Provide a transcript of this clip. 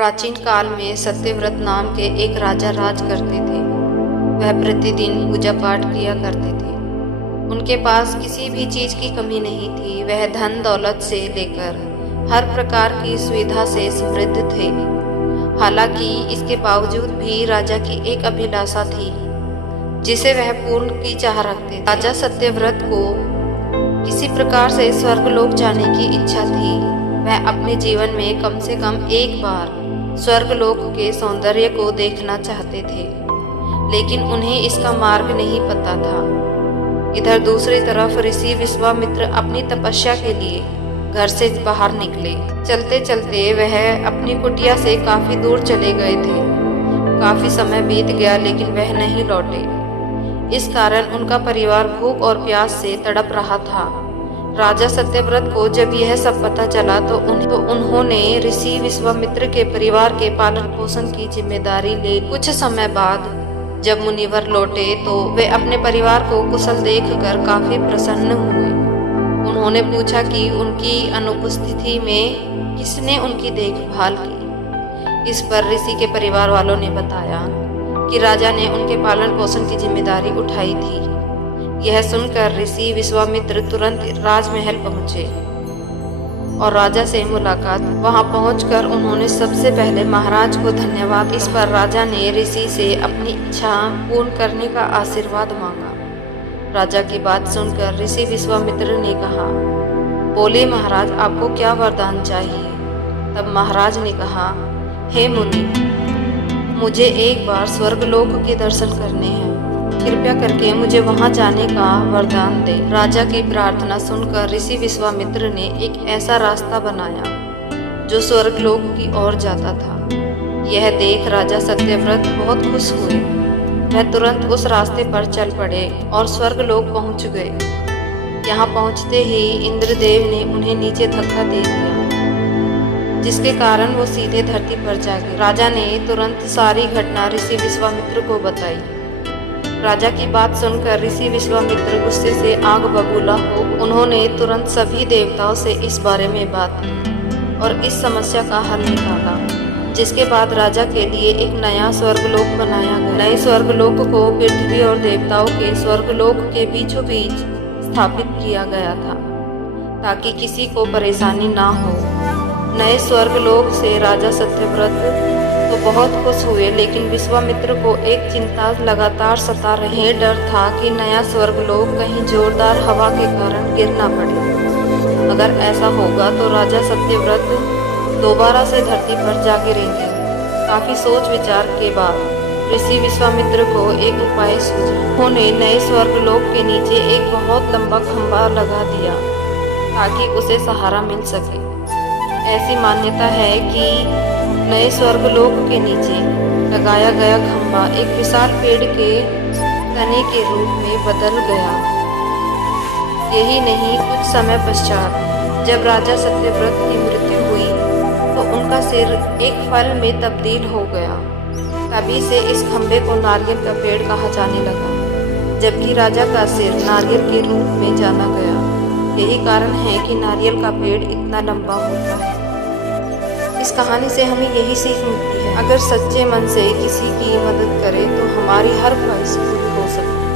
प्राचीन काल में सत्यव्रत नाम के एक राजा राज करते थे। वह प्रतिदिन पूजा पाठ किया करते थे। उनके पास किसी भी चीज की कमी नहीं थी। वह धन दौलत से लेकर हर प्रकार की सुविधा से समृद्ध थे। हालांकि इसके बावजूद भी राजा की एक अभिलाषा थी जिसे वह पूर्ण की चाह रखते थे। राजा सत्यव्रत को किसी प्रकार से स्वर्गलोक जाने की इच्छा थी। वह अपने जीवन में कम से कम एक बार स्वर्गलोक के सौंदर्य को देखना चाहते थे, लेकिन उन्हें इसका मार्ग नहीं पता था। इधर दूसरी तरफ ऋषि विश्वामित्र अपनी तपस्या के लिए घर से बाहर निकले। चलते चलते वह अपनी कुटिया से काफी दूर चले गए थे। काफी समय बीत गया लेकिन वह नहीं लौटे। इस कारण उनका परिवार भूख और प्यास से तड़प रहा था। राजा सत्यव्रत को जब यह सब पता चला तो उन्होंने ऋषि विश्वामित्र के परिवार के पालन पोषण की जिम्मेदारी ले। कुछ समय बाद जब मुनिवर लौटे तो वे अपने परिवार को कुशल देखकर काफी प्रसन्न हुए। उन्होंने पूछा कि उनकी अनुपस्थिति में किसने उनकी देखभाल की। इस पर ऋषि के परिवार वालों ने बताया कि राजा ने उनके पालन पोषण की जिम्मेदारी उठाई थी। यह सुनकर ऋषि विश्वामित्र तुरंत राजमहल पहुंचे और राजा से मुलाकात। वहां पहुंचकर उन्होंने सबसे पहले महाराज को धन्यवाद। इस पर राजा ने ऋषि से अपनी इच्छा पूर्ण करने का आशीर्वाद मांगा। राजा की बात सुनकर ऋषि विश्वामित्र ने कहा, बोले महाराज, आपको क्या वरदान चाहिए? तब महाराज ने कहा, हे मुनि, मुझे एक बार स्वर्गलोक के दर्शन करने हैं। कृपया करके मुझे वहां जाने का वरदान दे। राजा की प्रार्थना सुनकर ऋषि विश्वामित्र ने एक ऐसा रास्ता बनाया जो स्वर्गलोक की ओर जाता था। यह देख राजा सत्यव्रत बहुत खुश हुए। वह तुरंत उस रास्ते पर चल पड़े और स्वर्गलोक पहुंच गए। यहाँ पहुंचते ही इंद्रदेव ने उन्हें नीचे धक्का दे दिया, जिसके कारण वो सीधे धरती पर जा गिरे। राजा ने तुरंत सारी घटना ऋषि विश्वामित्र को बताई। राजा की बात सुनकर ऋषि विश्वामित्र गुस्से से आग बबूला हो। उन्होंने तुरंत सभी देवताओं से इस बारे में बात की और इस समस्या का हल निकाला, जिसके बाद राजा के लिए एक नया स्वर्गलोक बनाया गया। नए स्वर्गलोक को पृथ्वी और देवताओं के स्वर्गलोक के बीचों बीच स्थापित किया गया था ताकि किसी को परेशानी ना हो। नए स्वर्गलोक से राजा सत्यव्रत तो बहुत खुश हुए, लेकिन विश्वामित्र को एक चिंता लगातार सता रही। डर था कि नया स्वर्गलोक कहीं जोरदार हवा के कारण गिर ना पड़े। अगर ऐसा होगा तो राजा सत्यव्रत दोबारा से धरती पर जा गिरेंगे। काफी सोच विचार के बाद ऋषि विश्वामित्र को एक उपाय सूझा। उन्होंने नए स्वर्गलोक के नीचे एक बहुत लंबा खंभा लगा दिया ताकि उसे सहारा मिल सके। ऐसी मान्यता है कि नए स्वर्गलोक के नीचे लगाया गया खंभा एक विशाल पेड़ के तने के रूप में बदल गया। यही नहीं, कुछ समय पश्चात जब राजा सत्यव्रत की मृत्यु हुई तो उनका सिर एक फल में तब्दील हो गया। तभी से इस खंभे को नारियल का पेड़ कहा जाने लगा, जबकि राजा का सिर नारियल के रूप में जाना गया। यही कारण है कि नारियल का पेड़ इतना लंबा होता है। इस कहानी से हमें यही सीख मिलती है, अगर सच्चे मन से किसी की मदद करें तो हमारी हर ख्वाहिश पूरी हो सकती है।